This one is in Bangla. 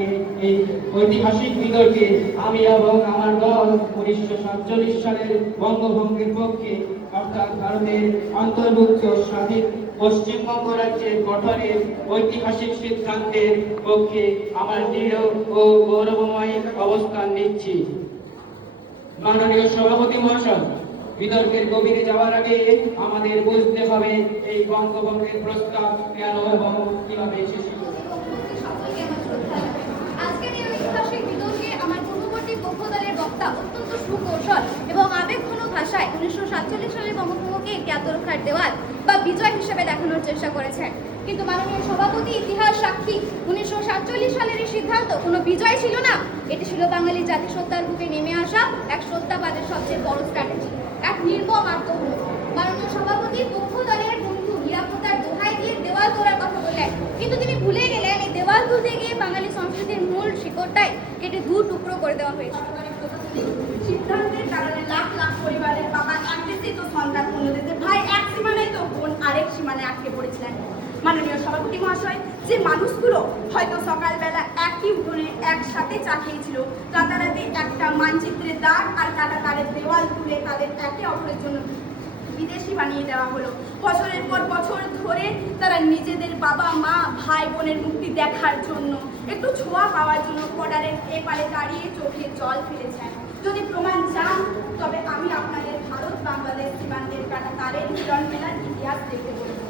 নিয়ে এই ঐতিহাসিক বিতর্কে আমি এবং আমার দল 1947 সালের বঙ্গভঙ্গের পক্ষে, অর্থাৎ ভারতের অন্তর্ভুক্ত স্বাধীন পশ্চিমবঙ্গ রাজ্যের গঠনের ঐতিহাসিক সিদ্ধান্তের পক্ষে আমার দৃঢ় ও গৌরবময় অবস্থান নিচ্ছি। মাননীয় সভাপতি মহাশয়, বিতর্কের গভীরে যাওয়ার আগে আমাদের বুঝতে হবে এই বঙ্গভঙ্গের প্রস্তাব কেন এবং কিভাবে এসেছিল। আজকের এই ঐতিহাসিক বিতর্কে আমার পূর্ববর্তী পক্ষ দলের বক্তা অত্যন্ত সুকৌশল এবং আবেগঘন ভাষায় 1947 সালের বঙ্গভঙ্গকে একটি আত্মরক্ষার দেওয়াল বা বিজয় হিসেবে দেখানোর চেষ্টা করেছেন। কিন্তু মাননীয় সভাপতি ইতিহাস সাক্ষী, 1947 সালের এই সিদ্ধান্ত কোনো বিজয় ছিল না, এটি ছিল বাঙালি জাতিসত্তার বুকে নেমে আসা এক সত্যাবাদের সবচেয়ে বড় স্ট্র্যাটেজি, এক নির্মম আত্মহত্যা। মাননীয় সভাপতি পক্ষ দলের বন্ধু নিরাপত্তার দোহাই দিয়ে দেওয়াল তোলার কথা বললেন, কিন্তু তিনি ভুলে গেলেন এই দেওয়াল তুলতে গিয়ে বাঙালি সংস্কৃতির মূল শিকড়টাই কেটে দু টুকরো করে দেওয়া হয়েছে। সিদ্ধান্তের কারণে লাখ লাখ পরিবারের বাবা একদেশেই তো সন্তান, অন্যদেশে ভাই, এক সীমানায় তো বোন আরেক সীমানায় আটকে পড়েছিলেন। মাননীয় সভাপতি মহাশয়, যে মানুষগুলো হয়তো সকালবেলা একই উঠোনে একসাথে চা খেয়েছিল, রাতারাতি একটা মানচিত্রের দাগ আর কাটা তারের দেওয়াল তুলে তাদের একে অপরের জন্য বিদেশি বানিয়ে দেওয়া হলো। বছরের পর বছর ধরে তারা নিজেদের বাবা মা ভাই বোনের মুক্তি দেখার জন্য, একটু ছোঁয়া পাওয়ার জন্য বর্ডারের এপারে দাঁড়িয়ে চোখে জল ফেলেছেন। যদি প্রমাণ চান তবে আমি আপনাদের ভারত বাংলাদেশ সীমান্তের কাটা তারের মিলন মেলার ইতিহাস দেখতে বলবো।